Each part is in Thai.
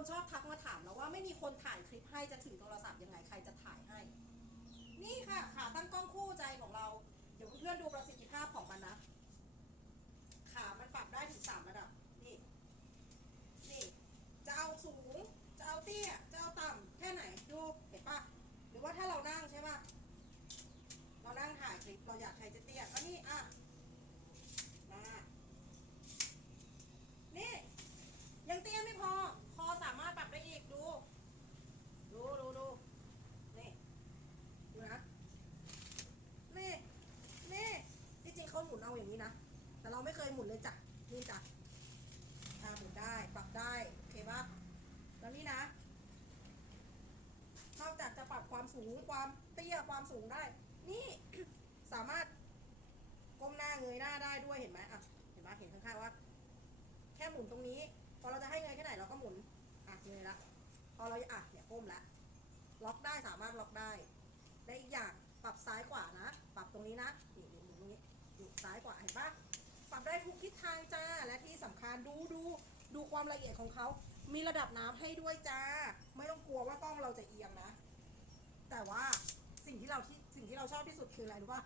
คนชอบทักมาถามแล้วว่าไม่มีคนถ่ายคลิปให้จะถือโทรศัพท์ยังไงใครจะถ่ายให้ นี่ค่ะขาตั้งกล้องคู่ใจของเรา เดี๋ยวเพื่อนๆดูประสิทธิภาพของมันนะ ขามันปรับได้ถึงสามระดับ นี่ นี่ จะเอาสูง จะเอาเตี้ย จะเอาต่ำแค่ไหน ดู เห็นปะหรือว่าถ้าเรานั่งใช่ปะเรานั่งถ่ายคลิป เราอยากใครจะเตี้ยก็นี่ อะ มา นี่ ยังเตี้ยไม่พอ คอสามารถปรับได้อีก ดู ดูดูดูนี่ ดูนะ นี่ นี่ ที่จริงเขาหมุนเอาอย่างนี้นะ แต่เราไม่เคย หมุนเลยจ้ะนี่จ้ะอ่าหมุนได้ปรับได้โอเคปะแล้วนี่นะนอกจากจะปรับความสูงความเตี้ยความสูงได้ นี่สามารถก้มหน้าเงยหน้าได้ด้วยเห็นไหมอะเห็นไหมเห็นข้างๆว่า แค่หมุนตรงนี้ พอเราจะให้เงยแค่ไหนเราก็หมุนอะเงยละพอเราอะเนี่ยก้มละล็อกได้สามารถล็อกได้และอีกอย่างปรับซ้ายขวานะ ปรับตรงนี้นะนี่นี่ตรงนี้นี่ซ้ายขวาเห็นปะ ดูดูดูความละเอียดของเขา มีระดับน้ำให้ด้วยจ้า ไม่ต้องกลัวว่ากล้องเราจะเอียงนะ แต่ว่าสิ่งที่เราที่สิ่งที่เราชอบที่สุดคืออะไรรู้ปะ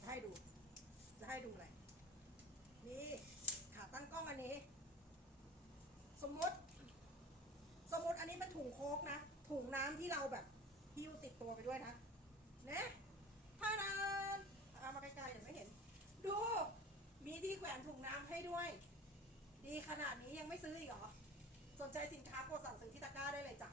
จะให้ดูจะให้ดูอะไรนี่ขาตั้งกล้องอันนี้ สมมติ สมมติอันนี้เป็นถุงโคกนะถุงน้ำที่เราแบบหิ้วติดตัวไปด้วยนะนะพานานเอามาไกลๆเดี๋ยวไม่เห็น ดู มีที่แขวนถุงน้ำให้ด้วย ดีขนาดนี้ยังไม่ซื้ออีกเหรอ สนใจสินค้ากดสั่งซื้อที่ตะกร้าได้เลยจ้ะ